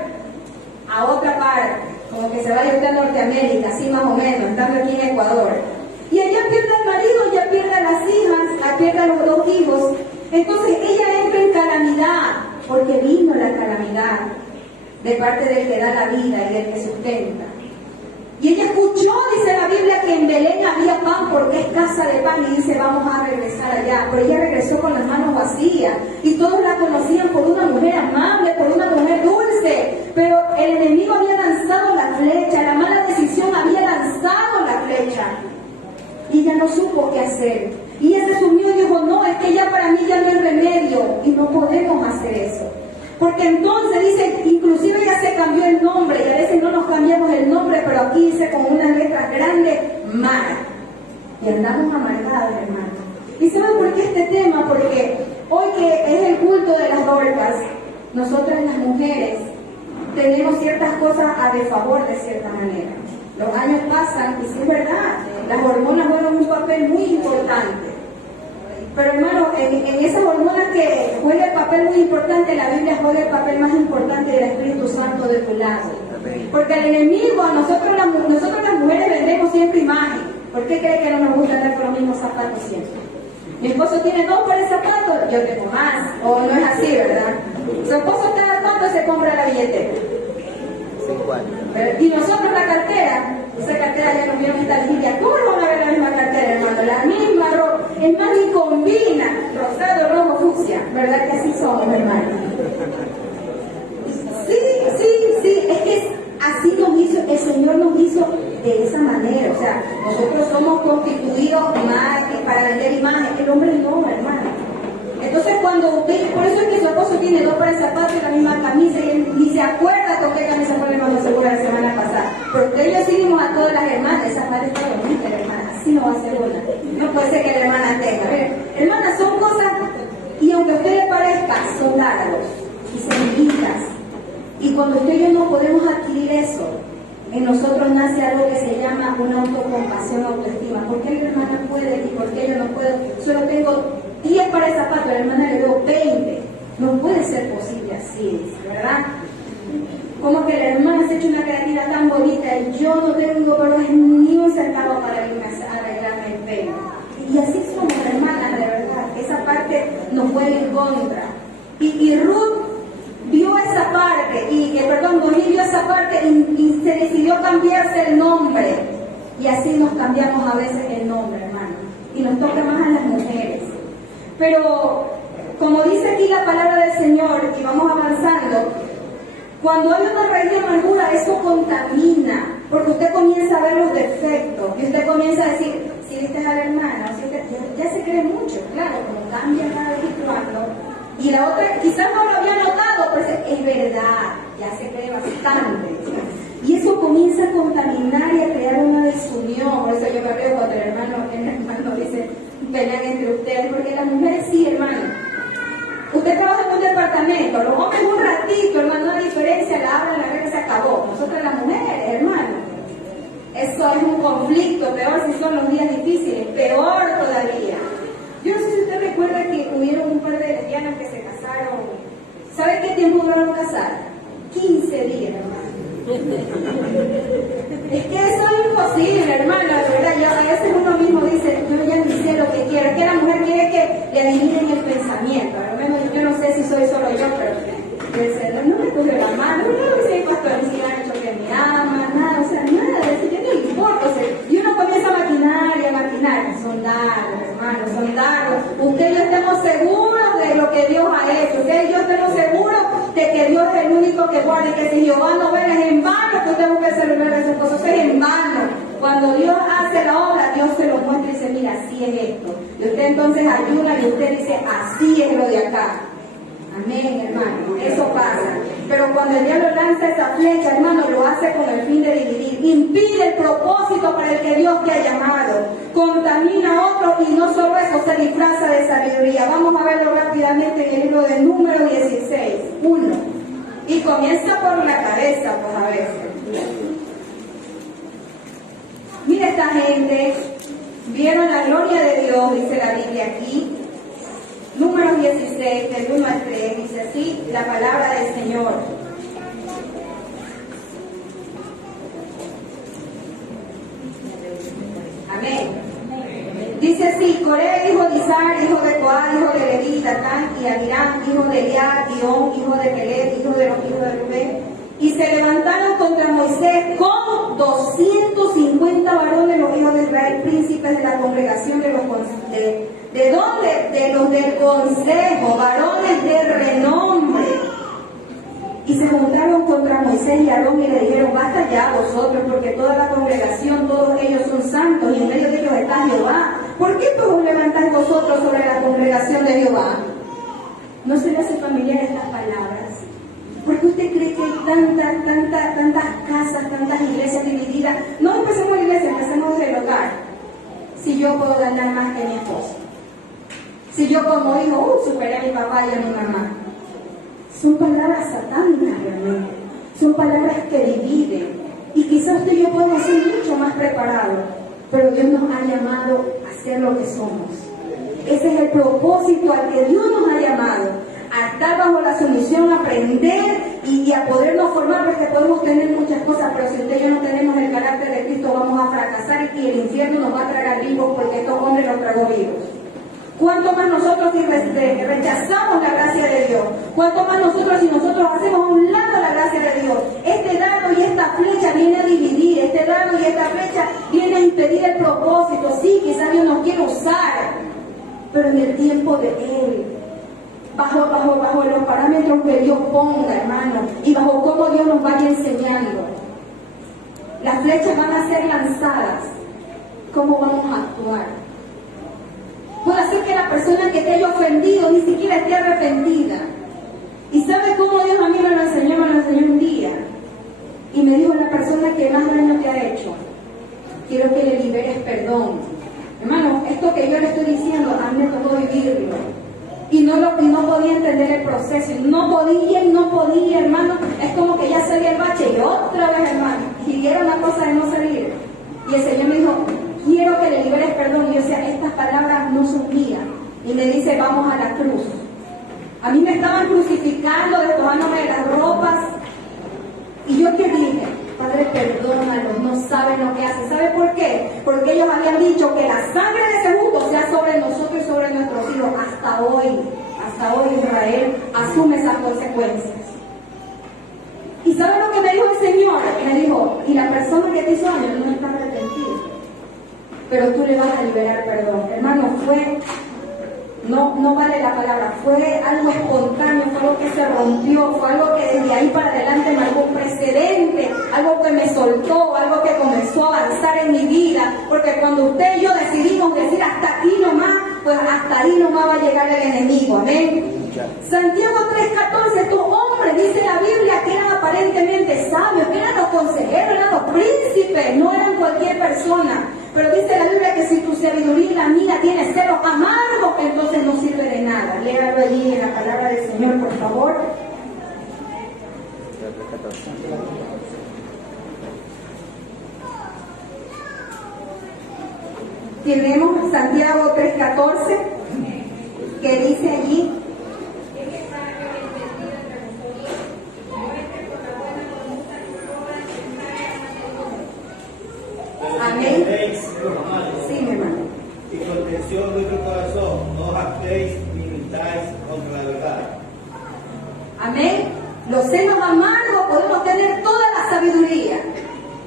a otra parte, como que se vaya usted a Norteamérica, así más o menos, estando aquí en Ecuador. Y allá pierde al marido, ya pierde a las hijas, pierde a los dos hijos. Entonces ella entra en calamidad, porque vino la calamidad de parte del que da la vida y del que sustenta. Y ella escuchó, dice la Biblia, que en Belén había pan porque es casa de pan, y dice, vamos a regresar allá. Pero ella regresó con las manos vacías, y todos la conocían por una mujer amable, por una mujer dulce. Pero el enemigo había lanzado la flecha, la mala decisión había lanzado la flecha. Y ella no supo qué hacer. Y ella se sumió y dijo, no, es que ya para mí ya no hay remedio, y no podemos hacer eso. Porque entonces dice, inclusive ya se cambió el nombre, y a veces no nos cambiamos el nombre, pero aquí dice con unas letras grandes, Mara. Y andamos amargados, hermano. ¿Y saben por qué este tema? Porque hoy que es el culto de las Dorcas, nosotras las mujeres tenemos ciertas cosas a desfavor de cierta manera. Los años pasan, y sí es verdad, las hormonas juegan un papel muy importante. Pero hermano, en esas hormonas que juega el papel muy importante, la Biblia juega el papel más importante del Espíritu Santo de tu lado. Porque al enemigo, a nosotros las mujeres vendemos siempre imagen. ¿Por qué cree que no nos gusta andar con los mismos zapatos siempre? Mi esposo tiene 2 pares de zapatos, yo tengo más. O no es así, ¿verdad? Su esposo cada tanto se compra la billetera. Y nosotros la cartera, esa cartera ya nos vieron esta Biblia. ¿Cómo no van a ver la misma cartera, hermano? La misma ropa, es más, ni combina, rosado, rojo, fucsia, ¿verdad que así somos, hermano? Sí, es que así nos hizo, el Señor nos hizo de esa manera. O sea, nosotros somos constituidos más para vender imagen, el hombre no, hermano. Entonces cuando ve, por eso es que su esposo tiene 2 pares de zapatos y la misma camisa, y él ni se acuerda con qué camisa fue el hermano segura la semana pasada. Porque ellos seguimos a todas las hermanas, esas madres están bonitas, hermanas, así no va a ser una. No puede ser que la hermana tenga. A ver, hermanas, son cosas, y aunque a usted le parezca, son largos y semillitas. Y cuando usted y yo no podemos adquirir eso, en nosotros nace algo que se llama una autocompasión, autoestima. ¿Por qué mi hermana puede y por qué yo no puedo? Solo tengo 10 pares de zapatos, a la hermana le doy 20. No puede ser posible así, ¿verdad? Como que la hermana se ha hecho una creatina tan bonita y yo no tengo pero ni un centavo para irme a arreglarme el pelo. Y así somos hermanas, de verdad. Esa parte nos puede en contra. Y Ruth vio esa parte, Noemí vio esa esa parte y se decidió cambiarse el nombre. Y así nos cambiamos a veces el nombre, hermano. Y nos toca más a las mujeres. Pero, como dice aquí la palabra del Señor, y vamos avanzando, cuando hay una raíz de amargura, eso contamina, porque usted comienza a ver los defectos, y usted comienza a decir, si viste a la hermana, si usted, ya se cree mucho, claro, como cambia cada vez y cuando. Y la otra, quizás no lo había notado, pero es verdad, ya se cree bastante. Y eso comienza a contaminar y a crear una desunión. Por eso yo me río cuando el hermano dice, pelean entre ustedes, porque las mujeres sí, hermano. Usted trabaja en un departamento, los hombres un ratito, hermano, una diferencia, la abren, la regla se acabó. Nosotras las mujeres, hermano, eso es un conflicto, peor si son los días difíciles, peor todavía. Yo no sé si usted recuerda que hubieron un par de lesbianas que se casaron. ¿Sabe qué tiempo duraron casar? 15 días, hermano. Es que eso es imposible, hermano, de verdad. A veces uno mismo dice, yo ya ni sé lo que quiero. Es que la mujer quiere que le adivinen el pensamiento. Al menos yo no sé si soy solo yo, pero el Señor no me coge la mano. No sé, pastor, si han hecho que me ama, nada, o sea, nada. Eso ya no importa. O sea, y uno comienza a maquinar y a maquinar. Son dardos, hermanos, son dardos. Usted y yo estemos seguros de lo que Dios ha hecho. Usted y yo estemos seguros de que Dios es el único que guarda, que si Jehová no ve es en vano que usted busque el celular de sus cosas, es en vano. Cuando Dios hace la obra, Dios se lo muestra y dice, mira, así es esto. Y usted entonces ayuda y usted dice, así es lo de acá. Amén, hermano, eso pasa. Pero cuando el diablo lanza esa flecha, hermano, lo hace con el fin de dividir. Impide el propósito para el que Dios te ha llamado. Contamina a otro y no solo eso, se disfraza de sabiduría. Vamos a verlo rápidamente en el libro de Número 16, 1. Y comienza por la cabeza, pues a ver. Mira esta gente, vieron la gloria de Dios, dice la Biblia aquí. Número 16, del 1 al 3, dice así la palabra del Señor. Amén. Dice así, Coré, hijo de Izar, hijo de Coat, hijo de Leví, Datán y Abiram, hijo de Eliab, Guión, hijo de Pelet, hijo de los hijos de Rubén, y se levantaron contra Moisés con 250 varones, los hijos de Israel, príncipes de la congregación de los ¿de dónde? De los del consejo, varones de renombre. Y se juntaron contra Moisés y Aarón y le dijeron, basta ya vosotros, porque toda la congregación, todos ellos son santos, y en medio de ellos está Jehová. ¿Por qué pues os levantáis vosotros sobre la congregación de Jehová? ¿No se le hace familiar estas palabras? ¿Por qué usted cree que hay tantas casas, tantas iglesias divididas? No empecemos iglesia, empecemos desde el hogar. Si yo puedo ganar más que mi esposo. Si yo como hijo, superé a mi papá y a mi mamá. Son palabras satánicas realmente. Son palabras que dividen. Y quizás usted y yo podemos ser mucho más preparados. Pero Dios nos ha llamado a ser lo que somos. Ese es el propósito al que Dios nos ha llamado. A estar bajo la sumisión, a aprender y a podernos formar, porque podemos tener muchas cosas, pero si usted y yo no tenemos el carácter de Cristo, vamos a fracasar y el infierno nos va a tragar vivos, porque estos hombres nos tragó vivos. ¿Cuánto más nosotros si rechazamos la gracia de Dios? ¿Cuánto más nosotros si nosotros hacemos a un lado la gracia de Dios? Este dardo y esta flecha viene a dividir, este dardo y esta flecha viene a impedir el propósito. Sí, quizás Dios nos quiere usar, pero en el tiempo de Él. Bajo los parámetros que Dios ponga, hermano, y bajo cómo Dios nos vaya enseñando. Las flechas van a ser lanzadas. ¿Cómo vamos a actuar? Puede ser que la persona que te haya ofendido ni siquiera esté arrepentida. ¿Y sabe cómo Dios a mí me lo enseñó un día? Y me dijo, la persona que más daño te ha hecho, quiero que le liberes perdón. Hermano, esto que yo le estoy diciendo, a mí me tocó vivirlo. Y no podía entender el proceso. No podía, hermano. Es como que ya salía el bache y otra vez, hermano. Y era una cosa de no salir. Y el Señor me dijo, quiero que le liberes perdón. Y yo decía, estas palabras no son mías. Y me dice, vamos a la cruz. A mí me estaban crucificando, despojándome de las ropas. Y yo qué dije, Padre, perdónalos, no saben lo que hacen. ¿Sabe por qué? Porque ellos habían dicho que la sangre de ese justo sea sobre nosotros y sobre nuestros hijos. Hasta hoy Israel asume esas consecuencias. ¿Y sabe lo que me dijo dijo el Señor? Me dijo, y la persona que te hizo daño no está arrepentida, pero tú le vas a liberar perdón. Hermano, no vale la palabra, fue algo espontáneo, fue algo que se rompió, fue algo que desde ahí para adelante marcó un precedente, algo que me soltó, algo que comenzó a avanzar en mi vida, porque cuando usted y yo decidimos decir hasta aquí nomás, pues hasta ahí nomás va a llegar el enemigo, amén. Santiago 3:14, estos hombres, dice la Biblia, que eran aparentemente sabios, que eran los consejeros, eran los príncipes, no eran cualquier persona. Pero dice la Biblia que si tu sabiduría y la mía tiene celos amargos, entonces no sirve de nada. Léalo allí en la palabra del Señor, por favor. Tenemos Santiago 3:14, que dice allí: amén. Sí, mi hermano. Y contención de tu corazón, no jactéis ni mintáis contra la verdad. Amén. Los celos amargos podemos tener toda la sabiduría.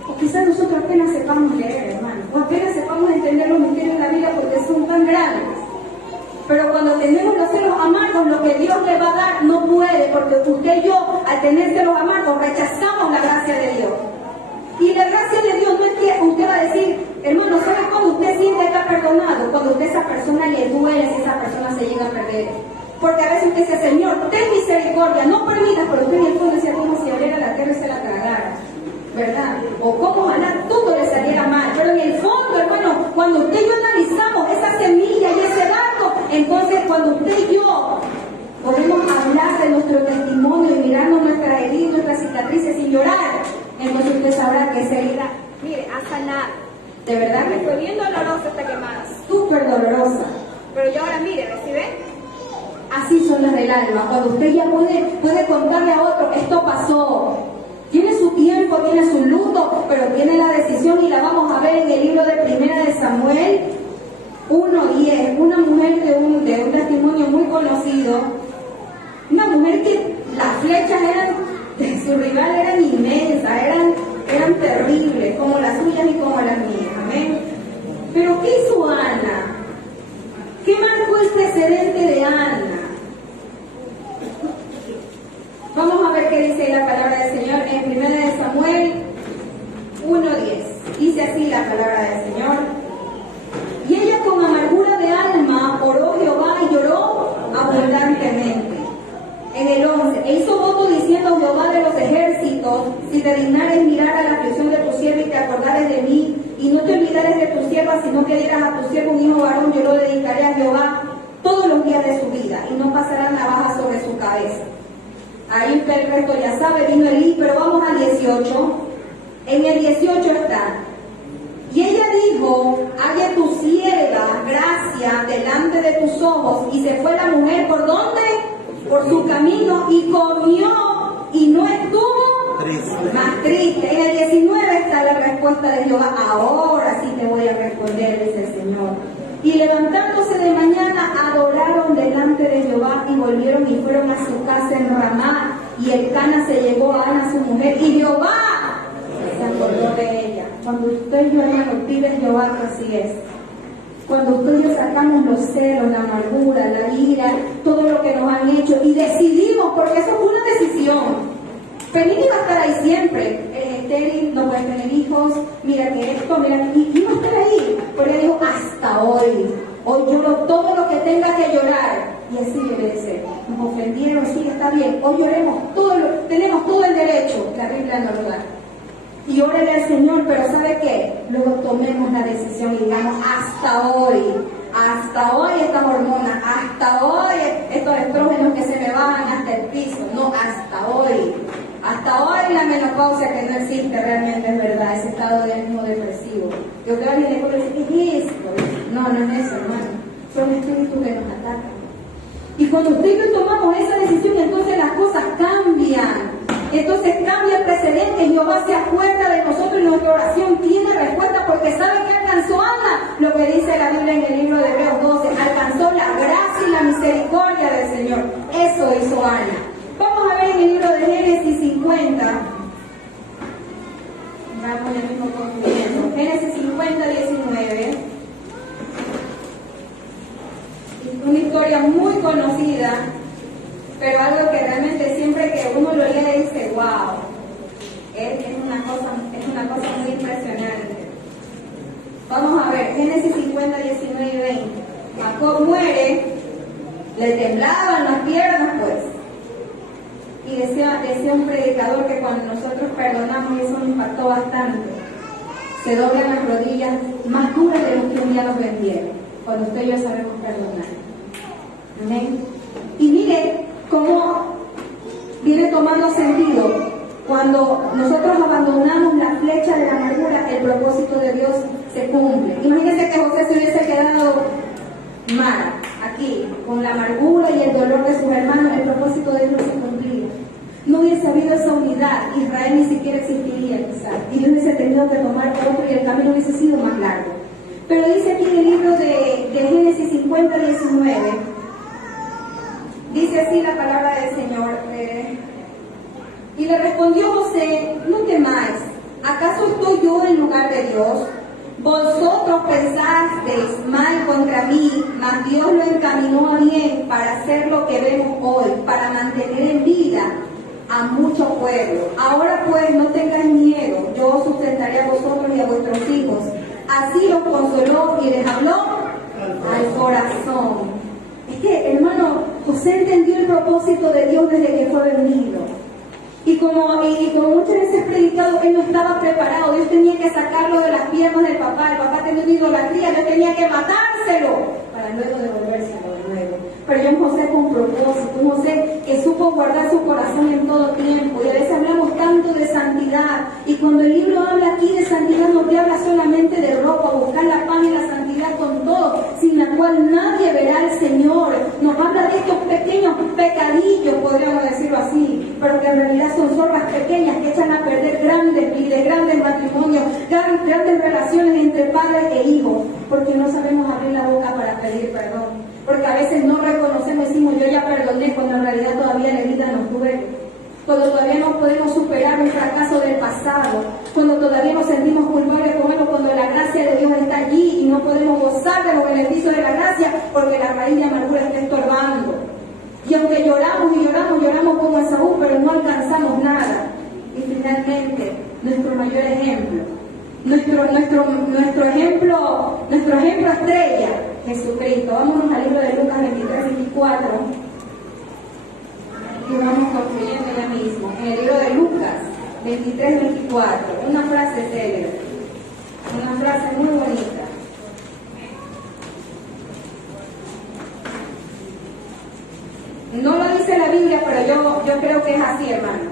O quizás nosotros apenas sepamos leer, hermano. O apenas sepamos entender los misterios de la Biblia porque son tan grandes. Pero cuando tenemos los celos amargos, lo que Dios le va a dar no puede, porque usted y yo, al tener celos amargos, rechazamos la gracia de Dios. Y la gracia de Dios no es que usted va a decir, hermano, ¿sabe cómo usted siente estar perdonado? Cuando usted a esa persona le duele si esa persona se llega a perder. Porque a veces usted dice, Señor, ten misericordia, no permitas, pero usted en el fondo decía, como si abriera la tierra y se la tragara, ¿verdad? O cómo ojalá todo le saliera mal. Pero en el fondo, hermano, cuando usted y yo analizamos esa semilla y ese dato, entonces cuando usted y yo podemos hablar de nuestro testimonio y mirarnos nuestras heridas, nuestras cicatrices sin llorar, entonces usted sabrá que esa herida, mire, ha sanado. De verdad que fue bien dolorosa esta quemada, súper dolorosa. Pero ya ahora mire, ¿recibe? Así son las del alma. Cuando usted ya puede contarle a otro, esto pasó. Tiene su tiempo, tiene su luto, pero tiene la decisión y la vamos a ver en el libro de Primera de Samuel 1:10. Una mujer de un testimonio muy conocido. Una mujer que las flechas de su rival eran inmensas, eran terribles, como las suyas y como las mías. Amén. Pero ¿qué hizo Ana? ¿Qué marcó el precedente de Ana? Vamos a ver qué dice la palabra del Señor en 1 de Samuel 1:10. Dice así la palabra del Señor. Y ella con amargura de alma oró a Jehová y lloró abundantemente. En el 11, e hizo voto diciendo: Jehová de los ejércitos, si te dignares mirar a la aflicción de tu sierva y te acordares de mí, y no te olvidares de tu sierva, sino que dieras a tu siervo un hijo varón, yo lo dedicaré a Jehová todos los días de su vida, y no pasará navaja sobre su cabeza. Ahí el resto ya sabe, vino Elí, pero vamos al 18. En el 18 está: y ella dijo: halle tu sierva gracia delante de tus ojos. Y se fue la mujer, ¿por dónde? Por su camino, y comió, y no estuvo más triste. En el 19 está la respuesta de Jehová: ahora sí te voy a responder, dice el Señor. Y levantándose de mañana, adoraron delante de Jehová, y volvieron y fueron a su casa en Ramá. Y Elcana se llevó a Ana su mujer, y Jehová se acordó de ella. Cuando usted y yo, hermano, pide Jehová, que así es. Cuando usted y yo sacamos los celos, la amargura, la ira, todo lo que nos han hecho, y decidimos, porque eso fue una decisión. Feliz iba a estar ahí siempre. Estéril, no puedes tener hijos, mira que esto, mira que... Y iba a estar ahí. Pero ella dijo: hasta hoy. Hoy lloro todo lo que tenga que llorar. Y así debe de ser. Nos ofendieron, sí, está bien. Hoy lloremos tenemos todo el derecho. La Biblia nos lo da. Y órale al Señor, pero ¿sabe qué? Luego tomemos la decisión y digamos: hasta hoy estas hormonas, hasta hoy estos estrógenos que se me bajan hasta el piso. No, hasta hoy la menopausia, que no existe realmente, es verdad, ese estado de ánimo depresivo. Yo creo que alguien le dice: ¿qué es esto? No es eso, hermano. Son espíritus que nos atacan. Y cuando usted y yo tomamos esa decisión, entonces las cosas cambian. Entonces cambia el precedente. Jehová se acuerda de nosotros y nuestra oración tiene respuesta, porque sabe que alcanzó Ana lo que dice la Biblia en el libro de Hebreos 12. Alcanzó la gracia y la misericordia del Señor. Eso hizo Ana. Vamos a ver en el libro de Génesis 50. Vamos ya mismo concluyendo. Génesis 50, 19. Una historia muy conocida, pero algo que realmente siempre que uno lo lee dice, wow, es una cosa muy impresionante. Vamos a ver, Génesis 50, 19 y 20. Jacob muere, le temblaban las piernas pues. Y decía un predicador que cuando nosotros perdonamos, y eso me impactó bastante, se doblan las rodillas más duras de los que un día nos vendieron, cuando usted y yo sabemos perdonar. Amén. Y mire cómo viene tomando sentido cuando nosotros abandonamos la flecha de la amargura, el propósito de Dios se cumple. Imagínense que José se hubiese quedado mal aquí, con la amargura y el dolor de sus hermanos, el propósito de Dios se cumplía. No hubiese habido esa unidad, Israel ni siquiera existiría quizás, y Dios hubiese tenido que tomar otro y el camino hubiese sido más largo. Pero dice aquí en el libro de Génesis 50, 19, dice así la palabra del Señor, y le respondió José, no temáis, ¿acaso estoy yo en lugar de Dios? Vosotros pensasteis mal contra mí, mas Dios lo encaminó a bien para hacer lo que vemos hoy, para mantener en vida a mucho pueblo. Ahora pues no tengáis miedo, yo os sustentaré a vosotros y a vuestros hijos. Así los consoló y les habló al corazón. Es que, hermano, José entendió el propósito de Dios desde que fue vendido. Y como muchas veces he predicado, él no estaba preparado. Dios tenía que sacarlo de las piernas del papá. El papá tenía una idolatría, Dios tenía que matárselo para luego devolvérselo de nuevo. Pero yo en José con propósito, un José que supo guardar su corazón en todo tiempo. Y a veces hablamos tanto de santidad. Y cuando el libro habla aquí de santidad, no te habla solamente de ropa, buscar la paz y la santidad con todo, sin la cual nadie verá al Señor. Nos habla de estos pequeños pecadillos, podríamos decirlo así, pero que en realidad son zorras pequeñas que echan a perder grandes vidas, grandes matrimonios, grandes relaciones entre padres e hijos, porque no sabemos abrir la boca para pedir perdón. Porque a veces no reconocemos, decimos yo ya perdoné, cuando en realidad todavía la herida nos duele. Cuando todavía no podemos superar un fracaso del pasado, cuando todavía nos sentimos culpables con algo, cuando la gracia de Dios está allí y no podemos gozar de los beneficios de la gracia porque la raíz de amargura está estorbando. Y aunque lloramos como Esaú, pero no alcanzamos nada. Y finalmente, nuestro mayor ejemplo, nuestro ejemplo estrella, Jesucristo. Vámonos al libro de Lucas 23, 24. Y vamos concluyendo ya mismo. En el libro de Lucas 23, 24. Una frase célebre. Una frase muy bonita. No lo dice la Biblia, pero yo creo que es así, hermano.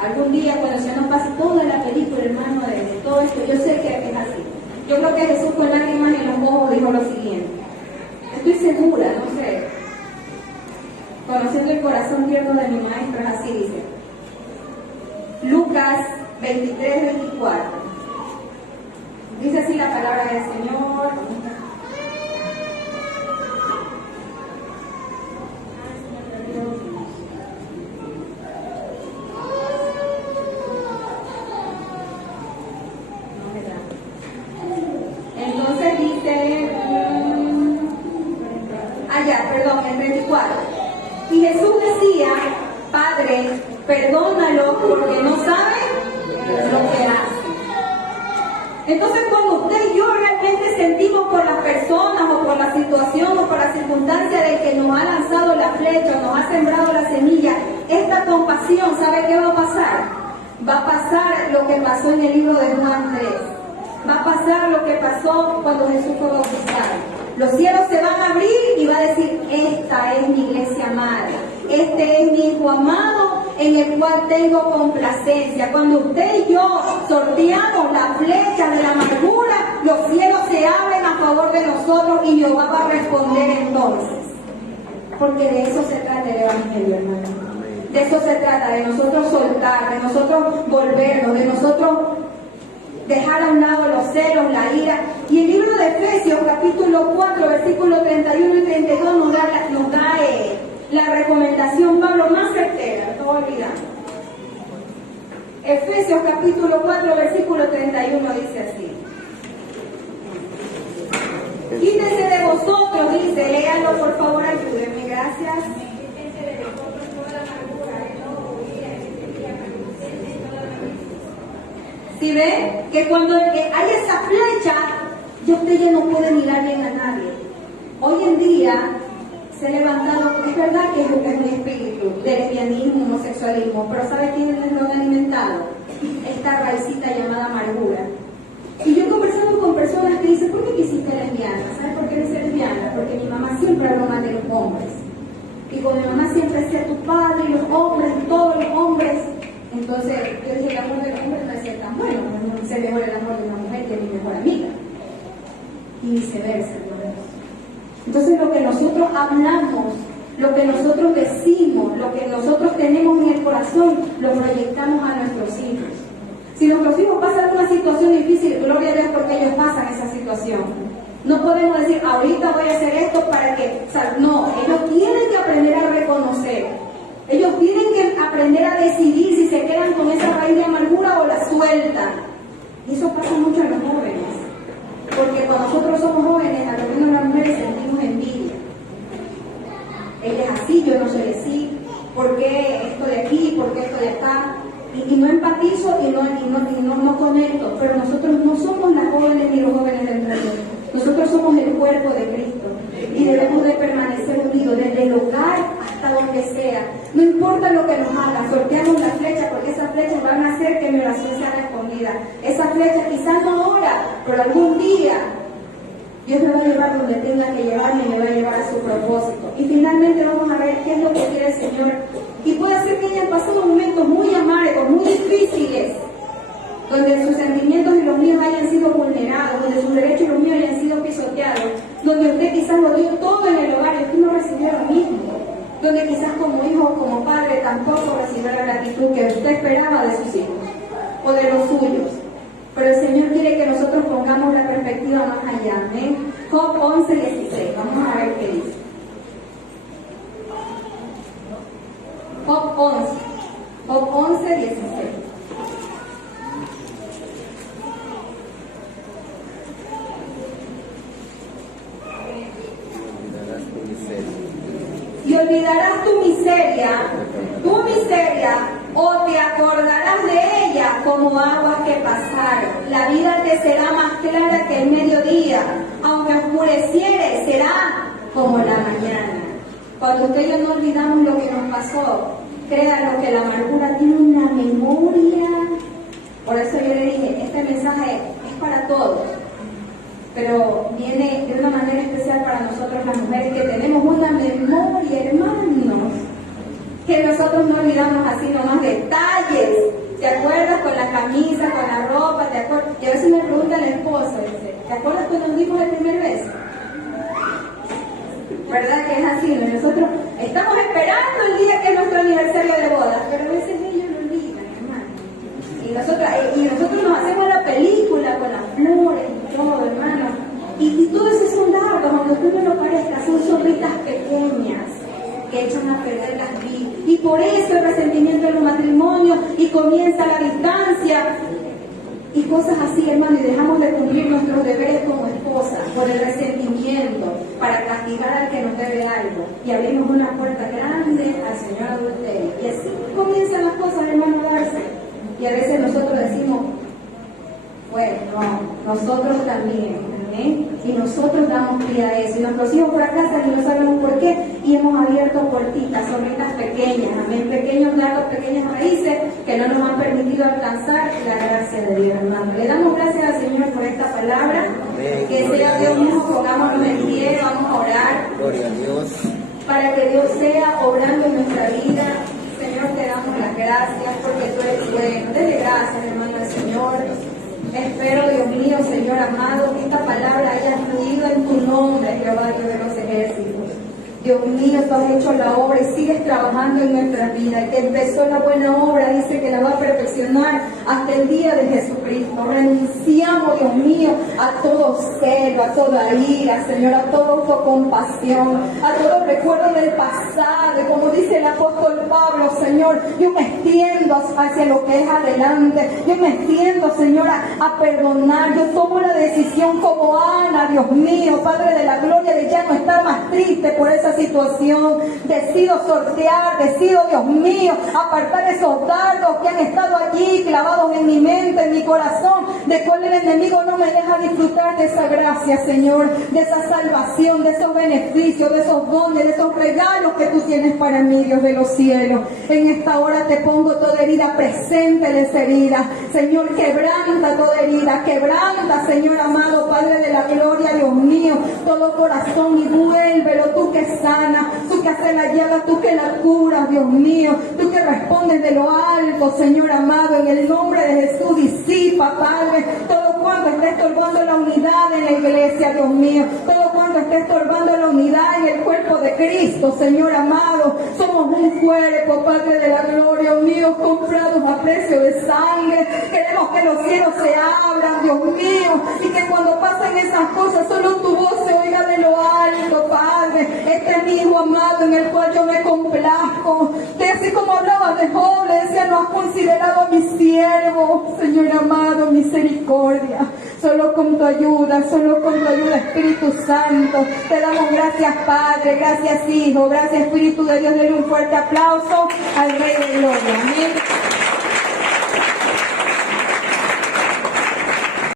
Algún día, cuando se nos pase toda la película, hermano, de todo esto, yo sé que es así. Yo creo que Jesús con lágrimas en los ojos dijo lo siguiente. Estoy segura, no sé. Conociendo el corazón tierno de mi maestro, es así, dice. Lucas 23, 24. Dice así la palabra del Señor. Entonces dice, el 34. Y Jesús decía, Padre, perdónalo porque no saben lo que hacen. Entonces cuando usted y yo realmente sentimos por las personas o por la situación o por la circunstancia de que nos ha lanzado la flecha o nos ha sembrado la semilla, esta compasión, ¿sabe qué va a pasar? Va a pasar lo que pasó en el libro de Juan 3. Va a pasar lo que pasó cuando Jesús fue bautizado. Los cielos se van a abrir y va a decir, esta es mi iglesia amada, este es mi hijo amado en el cual tengo complacencia. Cuando usted y yo sorteamos la flecha de la amargura, los cielos se abren a favor de nosotros y Jehová va a responder entonces. Porque de eso se trata el Evangelio, hermano. De eso se trata, de nosotros soltar, de nosotros volvernos, de nosotros dejar a un lado los celos, la ira. Y el libro de Efesios, capítulo 4, versículos 31 y 32 nos da la recomendación, Pablo, más certera, no olvidando. Efesios capítulo 4, versículo 31 dice así. Quítense de vosotros, dice, léanlo por favor, ayúdenme, gracias. Si ven que cuando hay esa flecha, ya usted ya no puede mirar bien a nadie. Hoy en día se ha levantado, es verdad que es un espíritu de lesbianismo, homosexualismo, pero ¿sabe quiénes lo han alimentado? Esta raicita llamada amargura. Y yo he conversado con personas que dicen, ¿por qué quisiste lesbiana? ¿Sabes por qué eres lesbiana? Porque mi mamá siempre habló mal de los hombres. Y con mi mamá siempre decía tu padre y los hombres, todos los hombres. Entonces yo dije, el amor del hombre no es tan bueno, no se mejor el amor de una mujer que mi mejor amiga. Y viceversa, hermanos. Entonces lo que nosotros hablamos, lo que nosotros decimos, lo que nosotros tenemos en el corazón, lo proyectamos a nuestros hijos. Si nuestros hijos pasan una situación difícil, gloria a Dios porque ellos pasan esa situación. No podemos decir, ahorita voy a hacer esto para que... O sea, no, ellos tienen que aprender a reconocer. Ellos tienen que aprender a decidir si se quedan con esa raíz de amargura o la sueltan. Y eso pasa mucho en los jóvenes. Porque cuando nosotros somos jóvenes, a lo menos las mujeres sentimos envidia. Ella es así, yo no soy así. ¿Por qué esto de aquí? ¿Por qué esto de acá? Y no empatizo y no conecto. Pero nosotros no somos las jóvenes ni los jóvenes del mundo. Nosotros somos el cuerpo de Cristo. Y debemos de permanecer unidos desde el hogar hasta donde sea. No importa lo que nos hagan, sorteamos la flecha porque esas flechas van a hacer que mi oración sea respondida. Esa flecha quizás no ahora, pero algún día Dios me va a llevar donde tenga que llevarme y me va a llevar a su propósito. Y finalmente vamos a ver qué es lo que quiere el Señor. Y puede ser que hayan pasado momentos muy amargos, muy difíciles, donde sus sentimientos y los míos hayan sido vulnerados, donde sus derechos y los míos hayan sido pisoteados, donde usted quizás lo dio todo en el hogar y usted no recibió lo mismo, donde quizás como hijo o como padre tampoco recibió la gratitud que usted esperaba de sus hijos o de los suyos. Pero el Señor quiere que nosotros pongamos la perspectiva más allá. ¿eh? Job 11:16. Vamos a ver qué dice. Job 11. Job 11:16. Y olvidarás tu miseria, o te acordarás de ella como aguas que pasaron. La vida te será más clara que el mediodía, aunque oscureciere, será como la mañana. Cuando usted y yo no olvidamos lo que nos pasó, créanlo que la amargura tiene una memoria. Por eso yo le dije, este mensaje es para todos, pero viene de una manera especial para nosotros las mujeres que tenemos una memoria, hermanos, que nosotros no olvidamos así nomás detalles. ¿Te acuerdas con la camisa, con la ropa? ¿Te acuerdas? Y a veces me pregunta el esposo, dice, ¿te acuerdas cuando nos dimos el primer beso? ¿Verdad que es así? Nosotros estamos esperando el día que es nuestro aniversario de boda, pero a veces ellos lo olvidan, hermano. Y nosotros nos hacemos la película con las flores y todo, hermano. Y todo eso son largos, aunque usted no lo parezca, son sobritas pequeñas que echan a perder las vidas. Y por eso el resentimiento en los matrimonios y comienza la distancia y cosas así, hermano, y dejamos de cumplir nuestros deberes como esposa por el resentimiento para castigar al que nos debe algo y abrimos una puerta grande al Señor adulterio. Y así comienzan las cosas, hermano, a darse. Y a veces nosotros decimos, bueno, no, nosotros también, ¿eh? Y nosotros damos pie a eso. Y nuestros hijos fracasan y no sabemos por qué. Y hemos abierto puertitas, sobritas pequeñas, amén, pequeños largos, pequeñas raíces que no nos han permitido alcanzar la gracia de Dios, hermano. Le damos gracias al Señor por esta palabra. Que sea Dios mismo, pongámonos en pie, vamos a orar. Gloria a Dios. Para que Dios sea obrando en nuestra vida. Señor, te damos las gracias porque tú eres bueno. Dele gracias, hermano, al Señor. Espero, Dios mío, Señor amado, que esta palabra haya fluido en tu nombre, Jehová, Dios de los ejércitos. Dios mío, tú has hecho la obra y sigues trabajando en nuestra vida. El que empezó la buena obra dice que la va a perfeccionar hasta el día de Jesucristo. Renunciamos, Dios mío, a todo celo, a toda ira, Señor, a toda autocompasión, a todo recuerdo del pasado. Y como dice el apóstol Pablo, Señor, yo me extiendo hacia lo que es adelante. Yo me extiendo, Señor, a perdonar. Yo tomo la decisión como Ana, Dios mío, Padre de la gloria, de ya no estar más triste por esa situación. Decido sortear, decido, Dios mío, apartar esos dardos que han estado allí clavados en mi mente, en mi corazón, de cual el enemigo no me deja disfrutar de esa gracia, Señor, de esa salvación, de esos beneficios, de esos dones, de esos regalos que tú tienes para mí, Dios de los cielos. En esta hora te pongo toda herida, presente de esa herida. Señor, quebranta toda herida, quebranta, Señor amado, Padre de la gloria, Dios mío, todo corazón y vuélvelo, tú que sana, tú que haces la llaga, tú que la curas, Dios mío, tú que respondes de lo alto, Señor amado, en el nombre de Jesús, disipa, Padre, todo cuanto esté estorbando la unidad en la iglesia, Dios mío, todo cuanto esté estorbando la unidad en el cuerpo de Cristo, Señor amado, somos un cuerpo, Padre de la gloria, unidos, comprados a precio de sangre, queremos que los cielos se abran, Dios mío, y que cuando pasen esas cosas, solo tu voz se oiga de lo alto, Padre. Este es mi hijo amado en el cual yo me complazco. Que así como hablaba de Job, le decía, no has considerado a mi siervo, Señor amado, misericordia. Solo con tu ayuda, Espíritu Santo. Te damos gracias, Padre, gracias, Hijo, gracias, Espíritu de Dios. Denle un fuerte aplauso al Rey de Gloria. Amén.